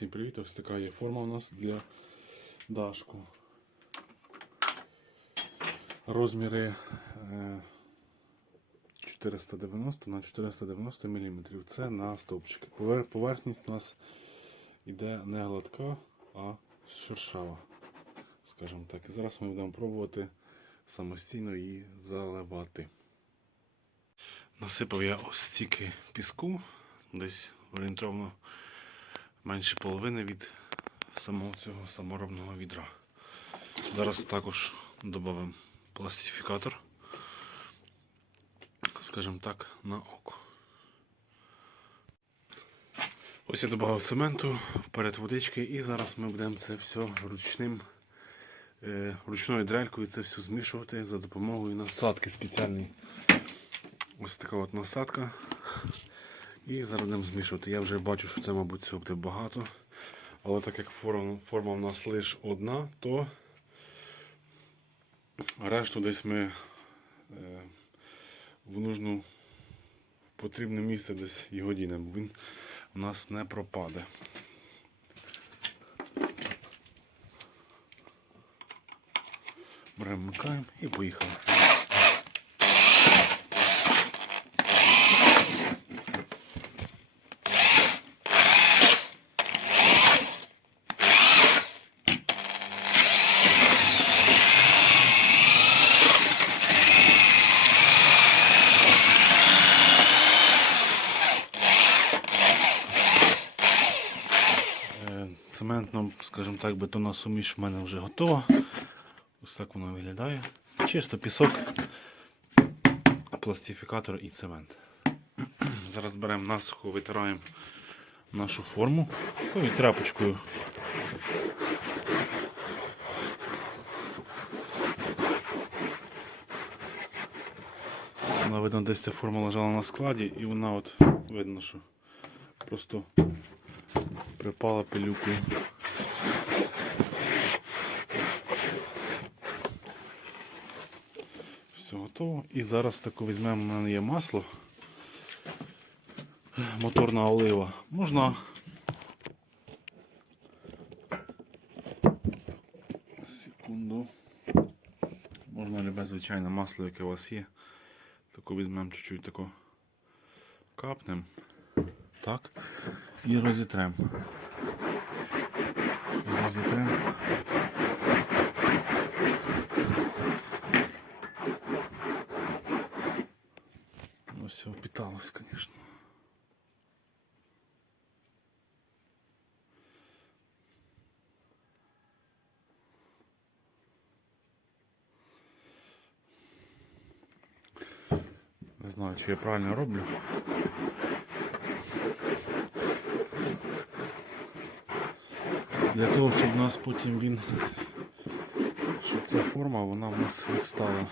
Всім привіт! Ось така є форма у нас для дашку. Розміри е, 490 на 490 мм. Це на стовпчики. Поверхність у нас іде не гладка, а шершава. Скажімо так. І зараз ми будемо пробувати самостійно її заливати. Насипав я ось стільки піску, десь орієнтовно менше половини від самого цього саморобного відра. Зараз також додамо пластифікатор, скажімо так, на око. Ось я додав цементу, вперед водички, і зараз ми будемо це все ручним, е, ручною дрелькою це все змішувати за допомогою насадки спеціальної. Ось така от насадка. І зараз будемо змішувати. Я вже бачу, що це, мабуть, цього буде багато. Але так як форма, форма в нас лише одна, то решту десь ми е, в нужну потрібне місце десь його дінемо, він у нас не пропаде. Беремо, і поїхали. Е, Цементно, скажімо так, бетонна суміш в мене вже готова. Ось так вона виглядає. Чисто пісок, пластифікатор і цемент. Зараз беремо насухо, витираємо нашу форму такою тряпочкою. Вона видно, десь ця форма лежала на складі і вона от видно, що просто припала пилюкою. Все готово. І зараз таку візьмемо, у мене є масло. Моторна олива. Можна. Секунду. Можна любе звичайне масло, яке у вас є. Таку візьмемо чуть-чуть таку капнем. Так. І розітрем. І розітрем. Ну впиталось, конечно. Не знаю, чи я правильно роблю. Для того, щоб у нас потім він, щоб ця форма, вона в нас відстала.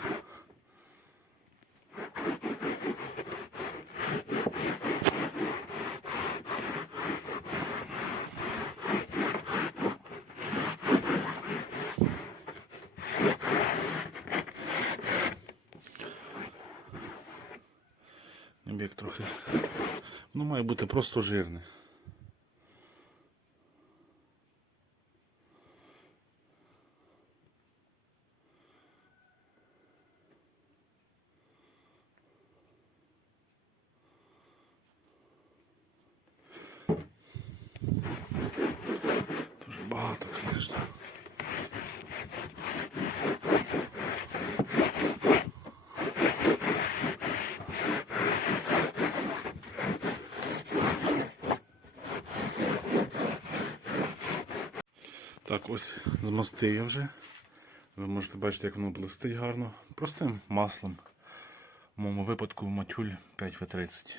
Ніби як трохи. Воно має бути просто жирне. Так, ось змастив я вже. Ви можете бачити, як воно блистить гарно. Простим маслом. В моєму випадку матюль 5В30.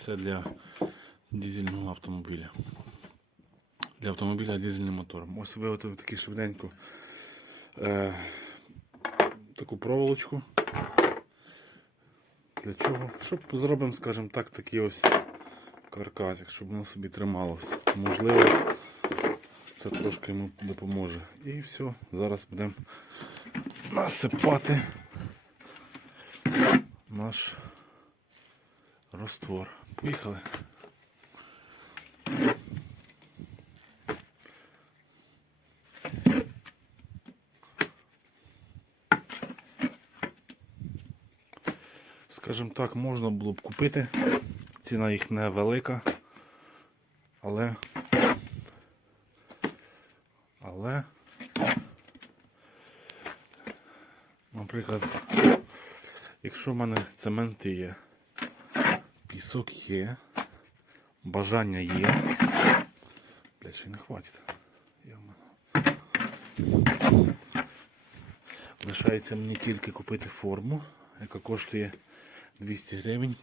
Це для дизельного автомобіля. Для автомобіля з дизельним мотором. Ось виготовив такі швиденько е, таку проволочку. Для чого? Щоб зробимо, скажімо так, такий ось каркасик, щоб воно собі трималося. Можливо, це трошки йому допоможе. І все, зараз будемо насипати наш роствор. Поїхали. Скажімо так, можна було б купити. Ціна їх невелика. Але. Наприклад, якщо в мене цемент є, пісок є, бажання є. Блять, ще не хватить. Лишається мені тільки купити форму, яка коштує 200 гривень,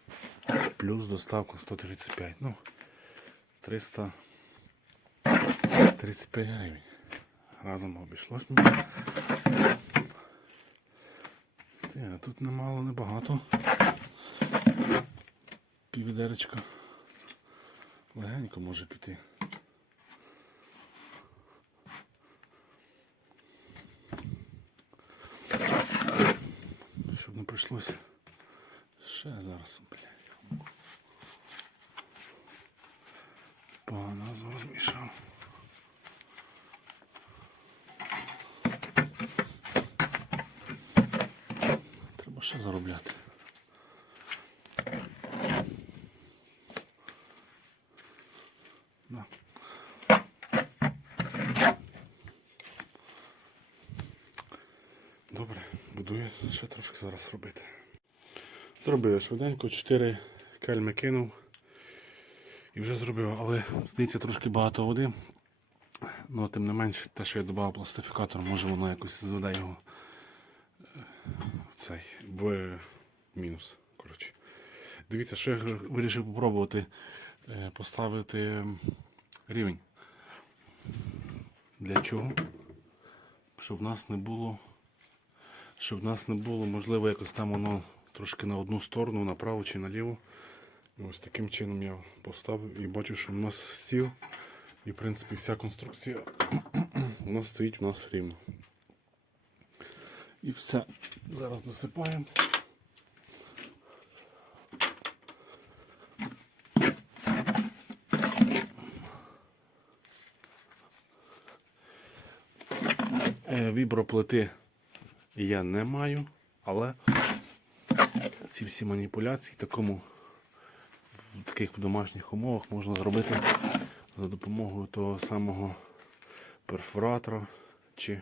плюс доставка 135. Ну, 335 гривень. Разом обійшлось мені. Те, тут немало, небагато. Піввідеречка. Легенько може піти. Щоб не прийшлося. Ще зараз, блядь. Погано розмішав. Ще заробляти. Да. Добре, буду я ще трошки зараз робити. Зробив я швиденько, 4 кельми кинув і вже зробив, але здається трошки багато води. Ну, тим не менш, те, що я додав пластифікатор, може воно якось зведе його цей в мінус. Коротше. Дивіться, що я вирішив попробувати е, поставити рівень. Для чого? Щоб в нас не було щоб в нас не було, можливо, якось там воно трошки на одну сторону, направо чи наліво. І ось таким чином я поставив і бачу, що в нас стіл і в принципі вся конструкція у нас стоїть в нас рівно. І все. Зараз досипаємо. Е, Віброплити я не маю, але ці всі маніпуляції такому в таких домашніх умовах можна зробити за допомогою того самого перфоратора чи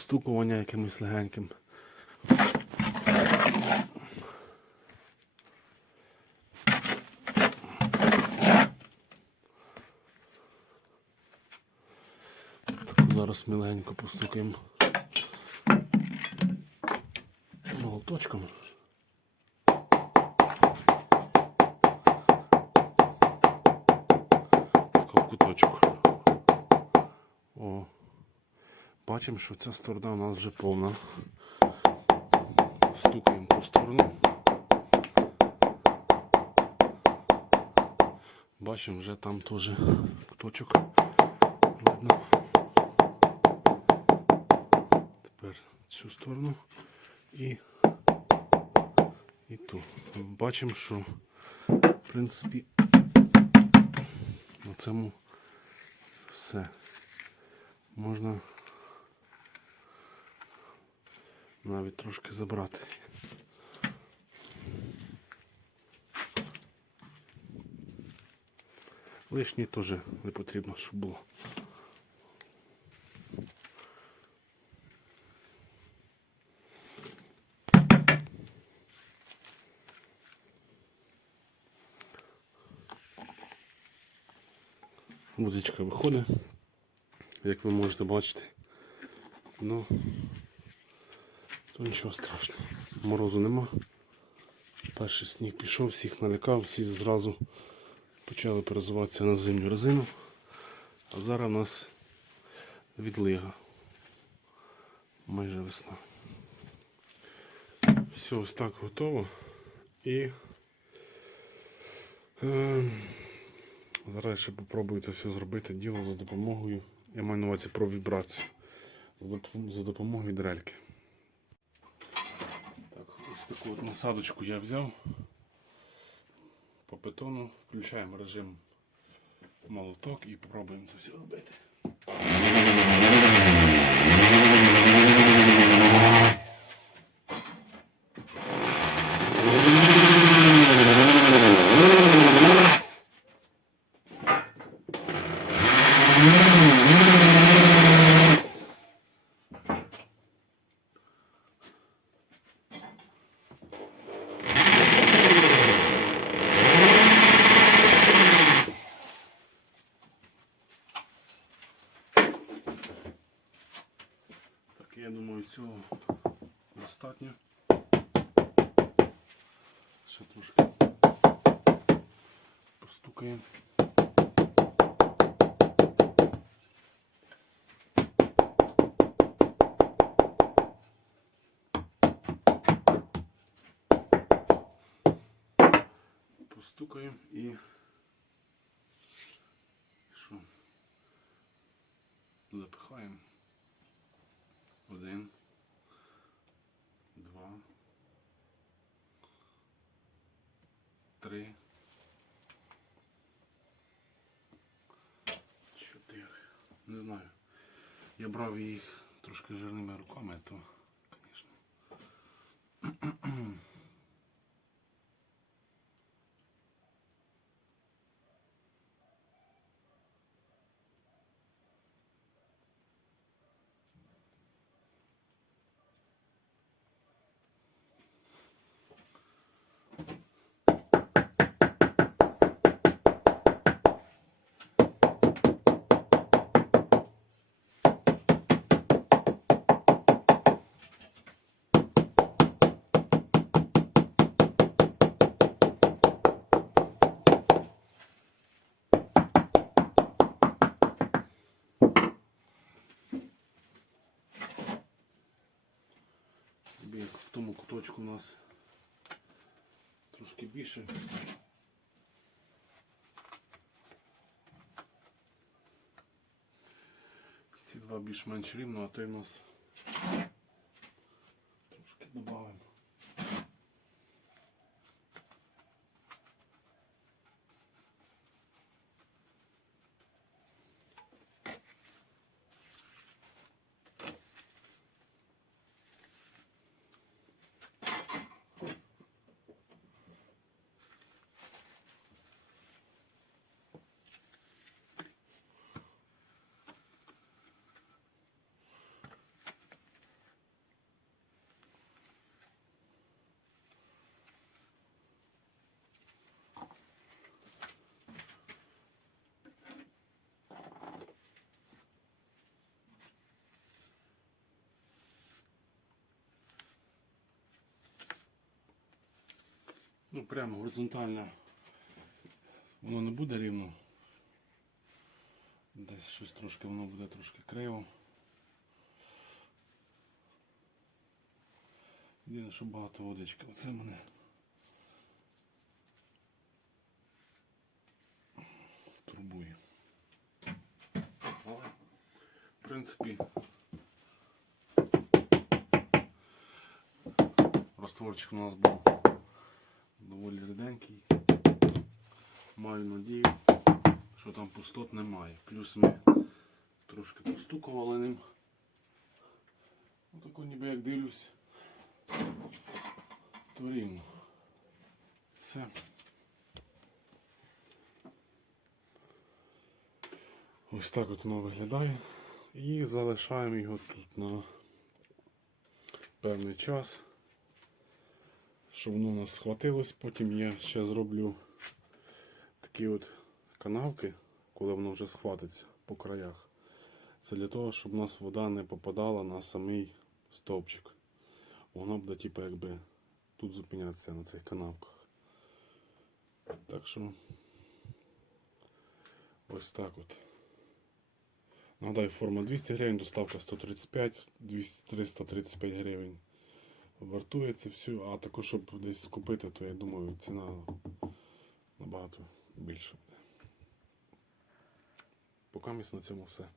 постукування якимось легеньким. Зараз ми легенько постукаємо молоточком. Такий куточок. О. Бачимо, що ця сторона у нас вже повна. Стукаємо ту сторону. Бачимо, вже там теж куточок видно. Тепер цю сторону і, і ту. Бачимо, що в принципі на цьому все можна навіть трошки забрати. Лишнє теж не потрібно, щоб було. Водичка виходить, як ви можете бачити. Ну, то нічого страшного. Морозу нема. Перший сніг пішов, всіх налякав, всі зразу почали перезуватися на зимню резину. А зараз у нас відлига. Майже весна. Все, ось так готово. І е, зараз ще попробую це все зробити діло за допомогою. Я маю на увазі про вібрацію. За допомогою дрельки. Таку от насадочку я взяв. По бетону включаємо режим молоток і пробуємо це все робити. Ще трошки постукаємо. Постукаємо і Три. Чотири. Не знаю. Я брав їх трошки жирними руками, то, тому у нас трошки більше. Ці два більш-менш рівно, а той у нас трошки додаємо. Ну, прямо горизонтально воно не буде рівно. Десь щось трошки воно буде трошки криво. Єдине, що багато водички. Оце мене. Турбує. Але, в принципі, розтворчик у нас був доволі ріденький. Маю надію, що там пустот немає. Плюс ми трошки постукували ним. Отако ніби як дивлюсь, то. Все. Ось так от воно виглядає. І залишаємо його тут на певний час щоб воно у нас схватилось. Потім я ще зроблю такі от канавки, коли воно вже схватиться по краях. Це для того, щоб у нас вода не попадала на самий стовпчик. Воно буде типу, якби тут зупинятися на цих канавках. Так що ось так от. Нагадаю, форма 200 гривень, доставка 135, 200, 335 гривень вартує це все, а також щоб десь купити, то я думаю ціна набагато більша буде. Поки на цьому все.